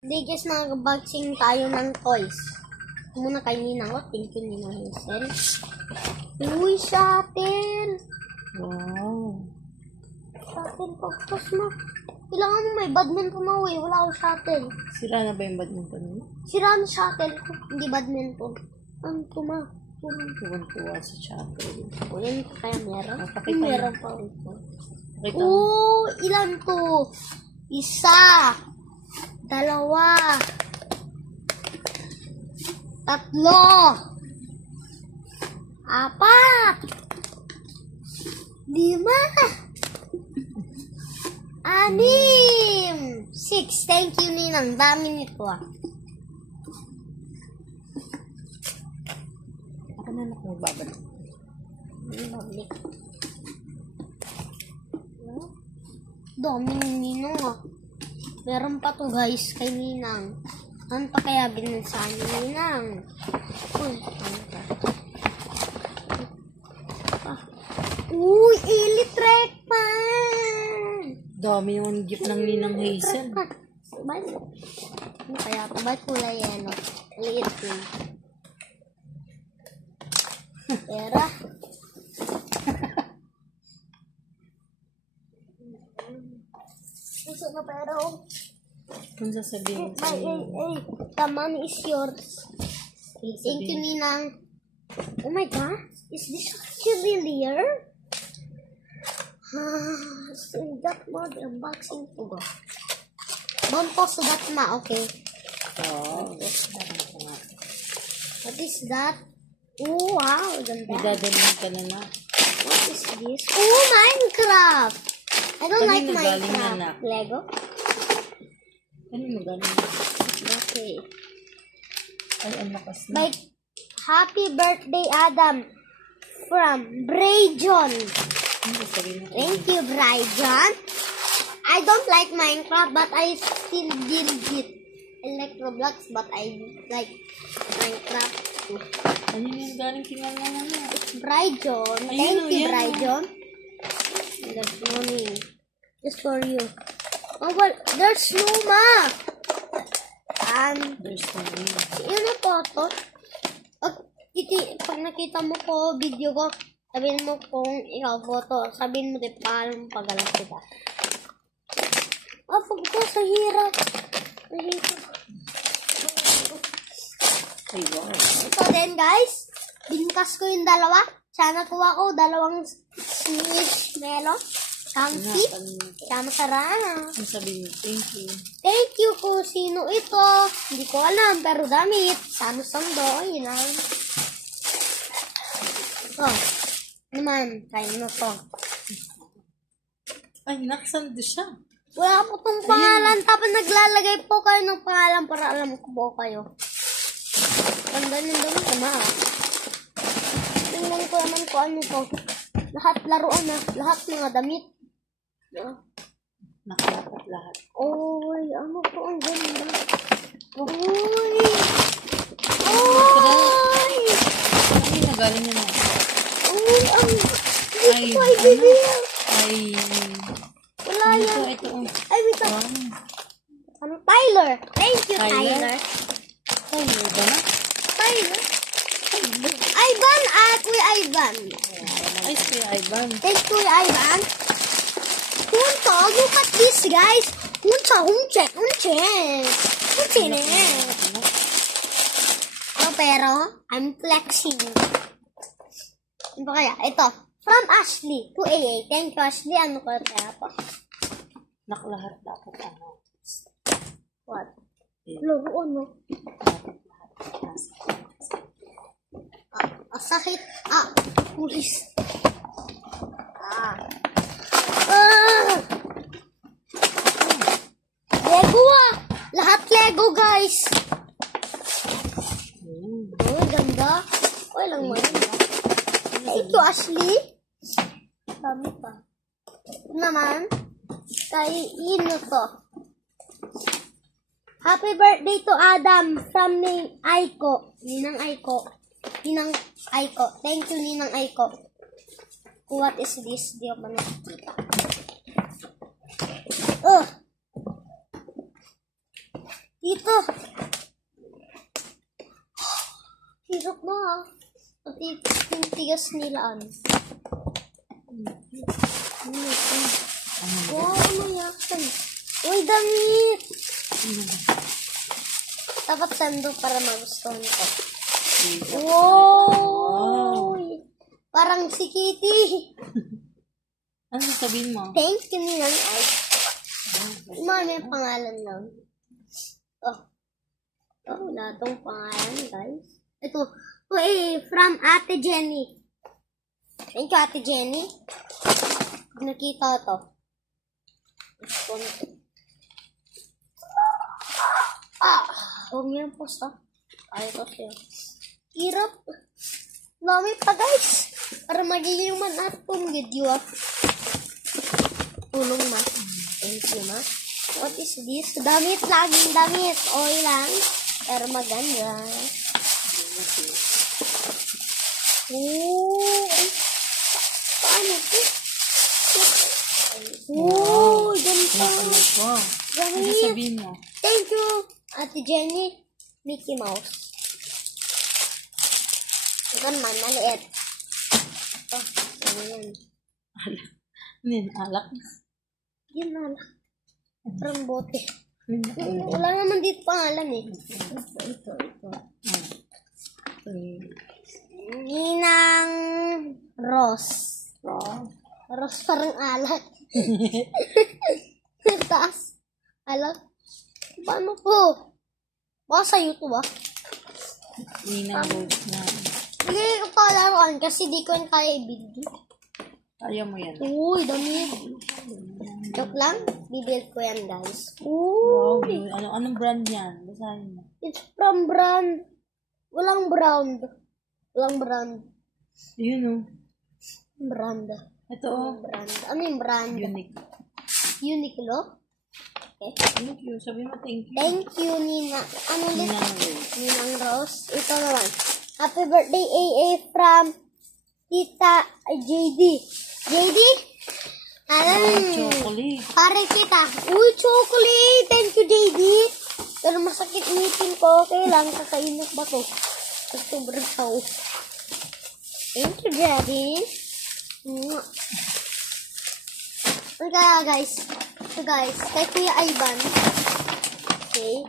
Hindi guys, mag-boxing tayo ng toys. Muna kay Ninang. Oh, thank you Ninang Hazel. Uy, shuttle! Wow. Shuttle, pagpas mo. Kailangan mo may badminton na uwi. Wala akong shuttle. Sira na ba yung badminton mo? Sira ang shuttle ko. Hindi badminton. Ang tuma. Tuwan-tuwa sa chapel. O yan, kaya meron. Pakita mo. Meron pa ito. Pakita mo. Oh, ilan to? Isa. Dalawa. Tatlo. Apat. Lima. Anim. 6. Thank you, Ninang. Dami nito ah. Ako na ako magbabalik. Babalik. Dami ni Ninang ah. Meron pa to guys kay Ninang. Ano pa kaya binansa ni Ninang? Uy, ano pa? Uy, Elite Pan! Dami yung gift ng Ninang Hazel. Ano kaya ito? Ba't kulay yelo? Liit yun. Pera. Gusto na pera oh. Kung sasabihin ko The money is yours. Thank you, Ninang. Oh my God. Is this actually real? So that mode unboxing ko ba? Bumpo so that ma, okay. oh, What is that? Oh wow, ganda. idadalhin ka na na. What is this? Oh, Minecraft! I don't like Kanino galing Minecraft. anak? Lego? Ano mo galing? Okay. Ay, ang lakas na. By happy birthday, Adam. From Brayjon. Ano sabihin mo? Thank you, Brayjon. I don't like Minecraft, but I still build it. I like Roblox, but I like Minecraft too. Ano yung galing kinala na na? Brayjon. Ayun, Thank you, yan. Brayjon. Good morning. Just for you. Oh, well, there's Luma. There's no way. Yun ang photo. Pag nakita mo ko, video ko, sabihin mo kung ikaw photo. Sabihin mo din, paano pagalang kita. Pag ko sa hirap. Ay, wow. Ito din, guys. Binkas ko yung dalawa. Sana kuha ko dalawang marshmallow. Kamsi. Sama sarana. Ano sabihin mo? Thank you. Thank you kung sino ito. Hindi ko alam, pero damit. Samsung do. Yun lang. Oh. Naman, kain mo to. Ay, nakasando siya. Wala po tong pangalan. Tapos naglalagay po kayo ng pangalan para alam ko po kayo. Ganda ng damit naman. Tingnan ko naman kung ano to. Lahat laruan na. Lahat mga damit. Nakalapat lahat. Oy, ano po ang ganda. Oy! Oy! Ay, nagaling na na. Oy, ang... Ay, Ito ay bibili. Ay, Wala yan. ito. Ay, wait lang. Wow. Ano? Tyler. Thank you, Tyler? Tyler. Ay, may ba na? Tyler. Ivan at Kuya Ivan. Ay, si Ivan. Thank you, Ivan. Punta, look at this, guys. Punta, hunche. Oh, pero, I'm flexing. Ano ba kaya? Ito. From Ashley to AA. Thank you, Ashley. Ano kaya po? Naklahat dapat ano. What? Laro, ano? Sakit. Pulis. Lego Lahat Lego, guys. Oh, ganda. Oy, lang mo. Thank you, Ashley. Dami pa. Naman, kay Ino to. Happy birthday to Adam from Aiko. Ninang Aiko. Thank you, Ninang Aiko. What is this? Di ako nakikita. Dito. Hirap na ah. Pati yung tigas nila ano. Wow, ano yan? Uy, damit! Dapat sando para magustuhan ko. Wow! Parang si Kitty. Ano sabihin mo? Thank you, Ninang Ay. May pangalan lang. Wala tong pangalan, guys. Ito from Ate Jenny. Thank you, Ate Jenny. Nakita to. Huwag niyo yung post, ha? Ayaw ko siya. Hirap. Dami pa, guys. Para magiging man at kung video, ah. Tulong, ma. Thank you, ma. What is this? Damit, laging damit. Okay lang. Pero maganda. Paano ito? Ganito. Ano sabihin mo? Thank you, Ate Jenny. Mickey Mouse. Ito naman, maliit. Ano yan? Ano yun? Alak? Yan, alak. Parang bote. Wala naman dito pangalan eh. Ito. Ninang Rose. Rose parang alak. Taas. Alak. Paano po? Baka sa YouTube ah. Ninang Rose na. Hindi ko pa laruan kasi di ko yung kaya ibigay. Ayaw mo yan. Uy, dami. Joke lang. Bibuild ko yan, guys. Wow, Uy. anong brand yan? Basahin mo. It's from brand. Walang brand. Yun o. Brand. Ito o. Brand. Ano yung brand? Unique. Uniqlo? Okay. Thank you. Sabi mo thank you. Thank you, Nina. Ano ulit? Ninang Rose. Ninang Rose. Ito naman. Happy birthday, AA from Tita JD. JD? Chocolate. Pare kita. Uy, chocolate. Thank you, JD. Pero masakit ngipin ko. Kailang kakainat ba to? Sobrang saw. Thank you, Daddy. Kaya guys. So guys, kay Kuya Ivan. Okay.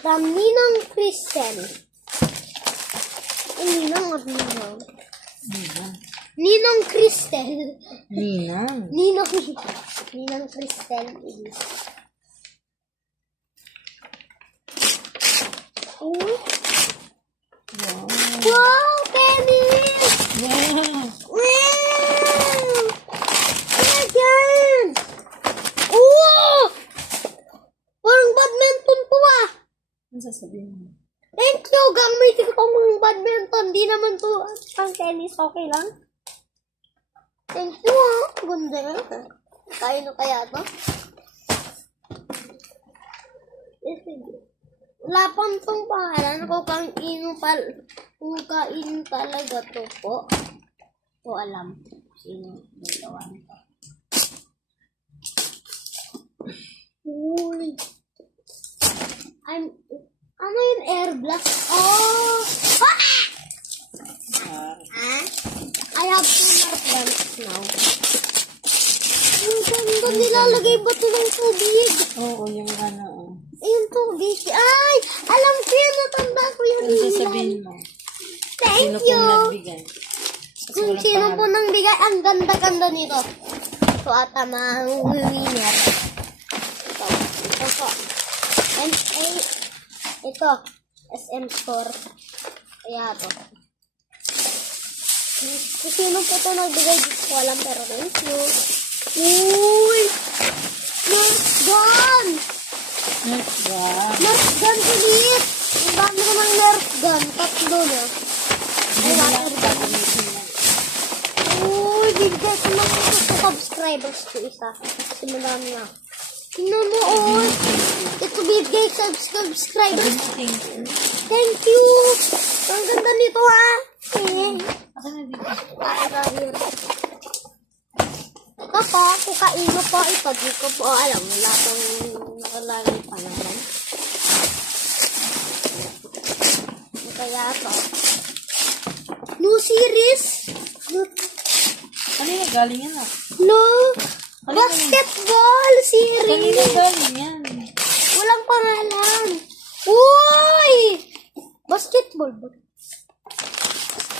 From Ninong Kristen. Ninong at Ninong. Ninong Kristen. Ninong Kristen. Wow, tennis! Wow! Ayan! Oh! Parang badminton po ah! Ano sasabihin mo? Thank you! Gamitin ko pang mga badminton. Di naman to ang tennis. Okay lang? Thank you ah! Ganda na. Kaya na kaya to? Wala pang itong pangalan. Kung kain talaga to po. O alam. Sino nagawa nito? Uy. Ano yung air blast? Oh! I have 2 Nerf guns now. Yung ganda nilalagay ba ito ng tubig? Oo, yung ano. Yung tubig. Ay! Alam ko yun. Natanda ko yun. Ano sasabihin mo? Thank Sino you! pong nagbigay? Kung sino po nang bigay, ang ganda-ganda nito. Ito ata mga winner. Ito po. Ito. SM Store. Kaya ito. Kung sino po ito nagbigay, dito ko alam, pero thank you. Uy! Nerf gun! Nerf gun. Nerf gun ulit! Ang dami ko ng Nerf gun. Tatlo na. Ay, water gun. Uy, bigay ko lang sa subscribers ko isa. Kasi madami na. Tingnan mo, oh. Ito bigay sa subscribers. Thank you. Ang ganda nito, ha. Ito po, kukaino po. Ito, di ko po alam. Wala pong talaga yung pangalan. Kaya ito. New series. Kanina galing yan ah. No. Basketball series. Kanina galing yan. Walang pangalan. Uy! Basketball ba?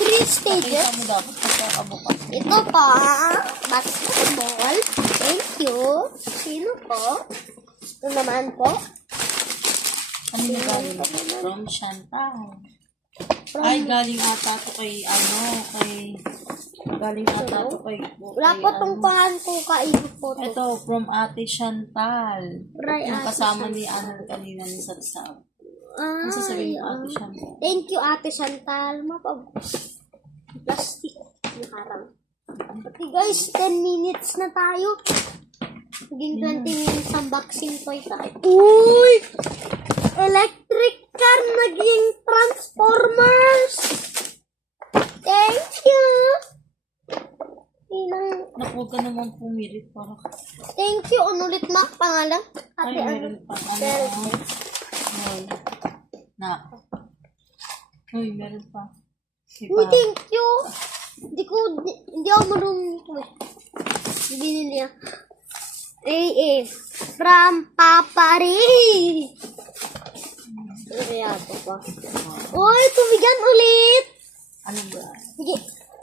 3 stages. Pakita mo dapat pagkakabukas. Ito pa. Basketball. Thank you. Sino po? Ito naman po. Kanina galing. From Chantal. Ay, galing ata to kay, galing ata to kay, Wala pa tong pangalan kong kaibig po to. ito, from Ate Chantal. Right, Yung Ate kasama Chantal. ni Anal kanina ni Satsab. Ay, Ang sasabihin mo, Ate Chantal. Thank you, Ate Chantal. Plastic. Nakarang. Okay guys, 10 minutes na tayo. Naging 20 minutes unboxing toy tayo. Uy! Electric car naging Transformers! Thank you! Naku, huwag ka naman pumilit para Thank you. Unulit na pangalan? ay, Ate, meron pa. Ay, na. Uy, meron pa. Uy, thank you. Hindi ako marunong ito eh. Hindi nila. From Papa Ray. Kaya ito pa. Uy, tumigan ulit. Ano ba? Sige,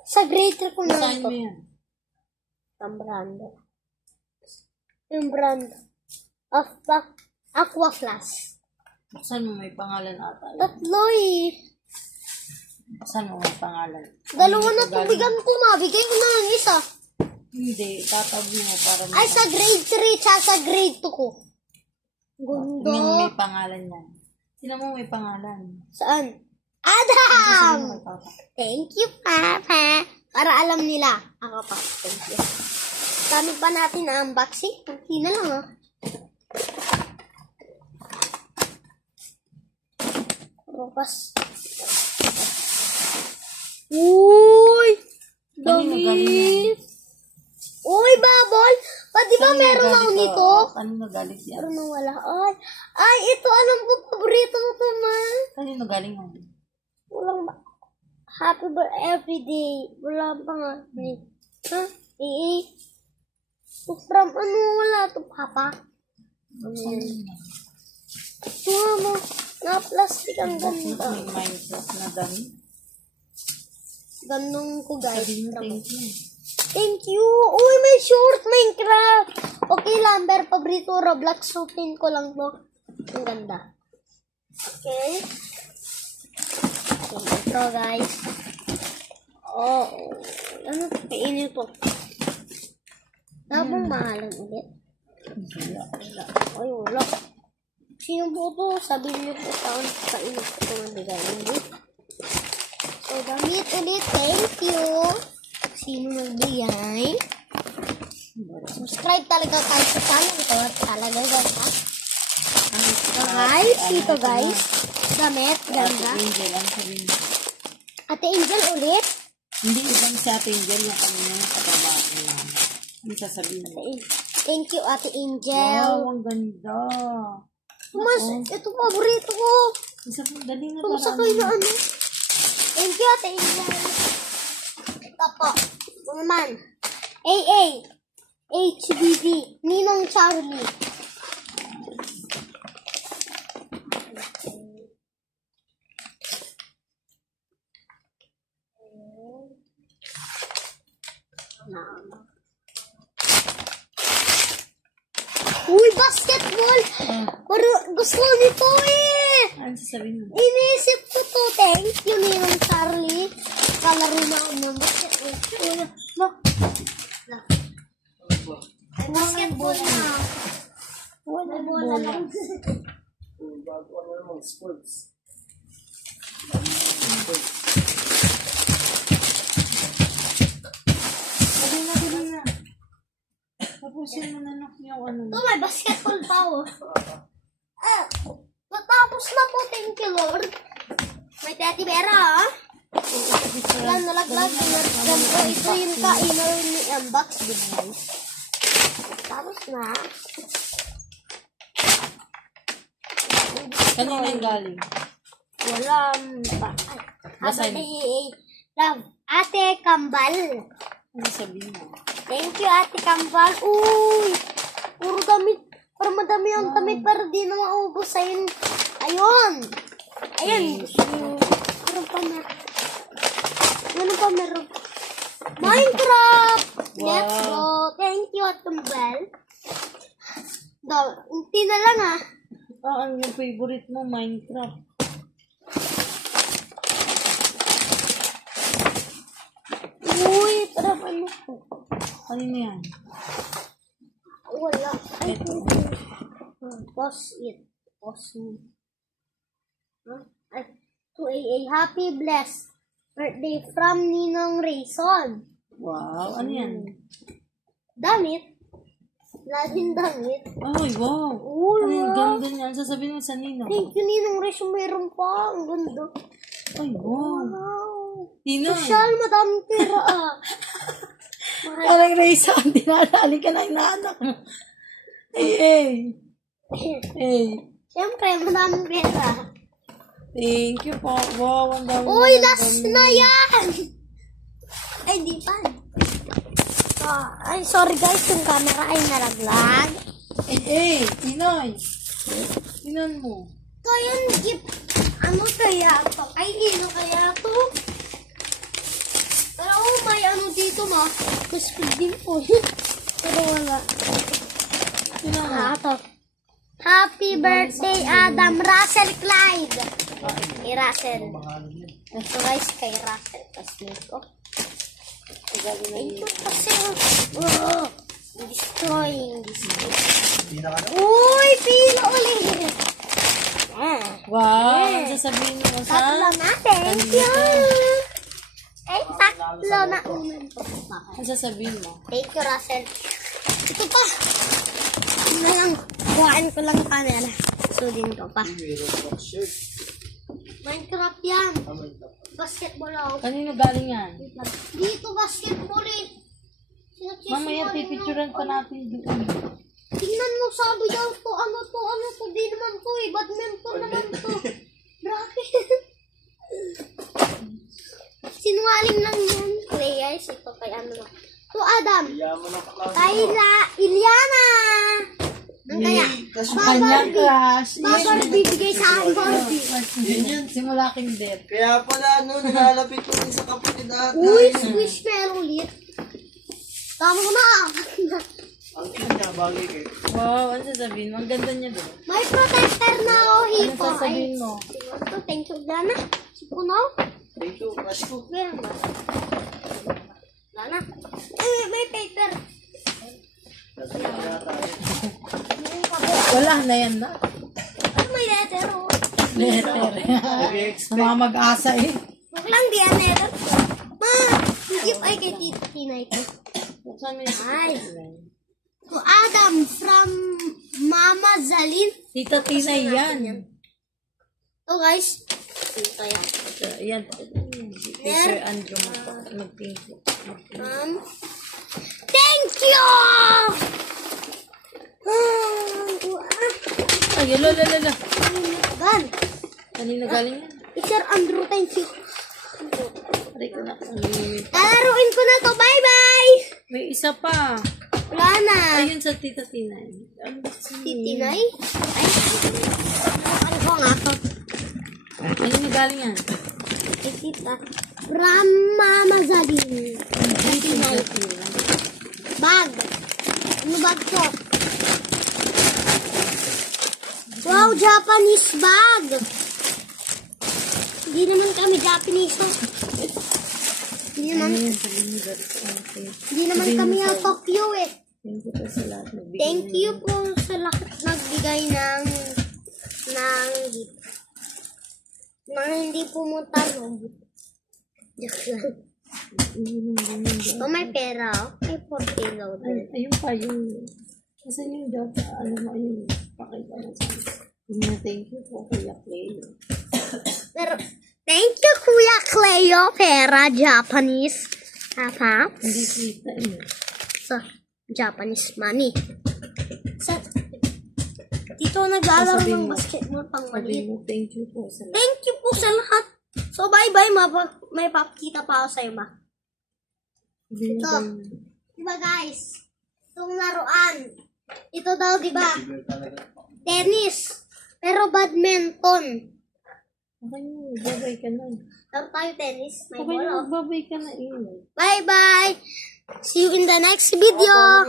sa grade 3 ko na Saan ito. mo yan? Ang brand. Yung brand of the Aqua Flash. Saan mo may pangalan ata? Tatlo eh. Saan mo may pangalan? Dalawa na Galing- tubigan ko na. Bigay ko na ng isa. Hindi, tatabi mo para Ay, sa grade 3 tsaka sa grade 2 ko. Gundo. Yung may pangalan yan. Sino mo may pangalan? Saan? Sasabihin mo Adam! kay Papa. Thank you, Papa. Para alam nila. Ako pa. Thank you. Kami pa natin na unboxing. Hindi na lang, ah. Ropas. Uy! Kanino galing yan? Damit! Uy, babol! Pa, di ba Kanino meron galit ako to? nito? Kanino galit yan? Pero nawala. Ay, ito, alam ko, paborito ko to, man. Kanino galing yan? Walang ba? Happy birthday every day. Wala pa nga. Ha? From ano, wala to, Papa. Ito mo. Na plastic ang ganda. May Minecraft na dami. Ganun ko, guys. Sabihin mo thank you. Thank you. Uy, may short Minecraft. Okay, Lamber. Paborito Roblox. Sutin ko lang to. Ang ganda. Okay. Ito, guys. Oh. Ano? Kainin to. Tapos mahalan ulit. Ay, wala. Sino po to? Sabihin niyo po sa akin. Kainin ko ito ng bigay. So, damit ulit. Thank you. Sino nagbigay? Subscribe talaga kayo sa channel ko. Talaga guys, ha? Ito guys. Ito guys. Damit. Ganda. Ate Angel, ang sabihin mo. Ate Angel ulit. Hindi ibang si Ate Angel yung kanina yung katrabaho niya. Ano sasabihin mo? Thank you, Ate Angel. Wow, ang ganda. Mas, ito paborito ko. Isa po, dali na Kung sakay na ano. Thank you, Ate Angel. Ito po. Ito naman. AA. HBB. Ninong Charlie. Uy, basketball! Pero gusto nito eh! Ano sasabihin mo? Inisip ko to. Thank you, Ninong Charlie. Kalaro na ako ng basketball. Basketball na. Wala na Bola bola. lang. Dali na. Tapusin mo na yung ano. Ito, may basketball pa oh. Natapos na po. Thank you, Lord. May teddy bear ah. Wala, nalaglag. Ganito, ito yung kainan ni unbox din guys. Tapos na. Kanina yung galing. Wala pa. Basahin. Love. Ate Kambal. Ano sabihin mo? Thank you, Ate Kambal. Uy! Puro damit. Para madami ang damit para di na maubos. Ayun. Ayun. Meron pa meron. Minecraft! Wow. Let's go. Thank you, Ate Kambal. Unti na lang ah. Ano yung favorite mo? Minecraft. Uy, parang ano po. Ano yan? Wala. Ito. Pause it. To a happy blessed birthday from Ninong Rayson. Wow. Ano yan? Damit. Laging damit. Ay, wow. Uy, Ano yung wow. ganda niyan? Sasabihin mo sa Nino. Thank you, Ninong Rayson. Mayroon pa. Ang ganda. Ay, wow. Wow. Tino. Social, madaming pera ah. Parang Rayson, dinadali ka na inaanak mo. Hey. Siyempre, madaming pera. Thank you po. Wow, ang dami. Uy, last na yan! Ay, di pa. Ay, sorry guys, yung camera ay nalaglag. Tinoy. Tinon mo. Ito yung gift. Ano kaya to? Ay, ino kaya to? Pero may ano dito ma. Gusto din po. Pero wala. Tinon mo. Ito. Happy birthday, Adam Russell Clyde. Kay Russell. Ito guys, kay Russell. Kasi ito. Ito kasi. Destroying. Uy, pila ulit. Wow, ang sasabihin mo sa... Tatlo na. Thank you. Ay, tatlo na unan po. Ang sasabihin mo? Thank you, Russell. Ito pa. Ano na lang. Buhain ko lang camera. So, din to pa. Minecraft yan. Basketball ako. Kanino galing yan? Dito, basketball eh. Mamaya pipicturean pa natin doon. Tingnan mo, sabi daw to, ano to, di naman to eh. Badminton naman to. Grabe. Sinungaling lang yan. Players, ito kay ano. To Adam. Kayla, Iliana. Ang kaya? Ang kanyang crush. Babar bibigay sa akin, Barbie. Simula kinder. Kaya pala, nilalapit ko rin sa kapatid at Uy, squishmallow ulit. Tama ko na. ang kanya, bagay kayo. Wow, ano sasabihin mo? Ang ganda niya doon. May protector na ako, Ano hipo. sasabihin mo? Thank you, Gana. Sipunaw. Thank you, crush ko. Gana. Ay, may paper. Wala na yan na. Ano may letter, oh. Letter. Sa mga mag-asa eh. Huwag lang di yan letter. Ma, give ay kay Tinay ko. Saan mo yung Ay. To Adam from Mama Zalin. Tita Tina yan. Oh, guys. Ito yan. Yan. Sir Andrew mo pa. Mag-thank you. Thank you! Ay, lala. Gan. Kanina galing yan. Sir Andrew, thank you. Aray ko na. Lalaruin ko na to. Bye-bye! May isa pa. Wala na. Ayun sa Tita Tina. Titinay? Ay, ano ko nga to? Kanina galing yan. Ay, tita. From Mama Zalin. Titinay. Bag. Ano bag to? Wow, Japanese bag. Hindi naman kami Japanese. Hindi naman kami ang Tokyo eh. Thank you po sa lahat. Thank you po sa lahat nagbigay ng gift. Nang hindi pumunta ng gift. Joke lang. May pera. May 14 daw din. Ayun pa yung... Kasi yung job, ano mo, ayun. Pakita mo sa akin. Thank you po, Kuya Cleo. Pero, thank you, Kuya Cleo. Pera, Japanese. Apa? Hindi kita eh. So, Japanese money. So, Dito naglalaro Sabihin ng mo. basketball pang maliit. Sabihin mo, thank you po sa lahat. Thank you po sa lahat. So, bye-bye. May papakita pa ako sa'yo, ma. Sabihin mo Ito. tayo. Diba, guys? Itong laruan. Ito daw, diba? Tennis. Pero badminton. Okay na, magbabay ka na. Laro tayo tennis. May Okay na, bola. magbabay ka na. Bye-bye. See you in the next video.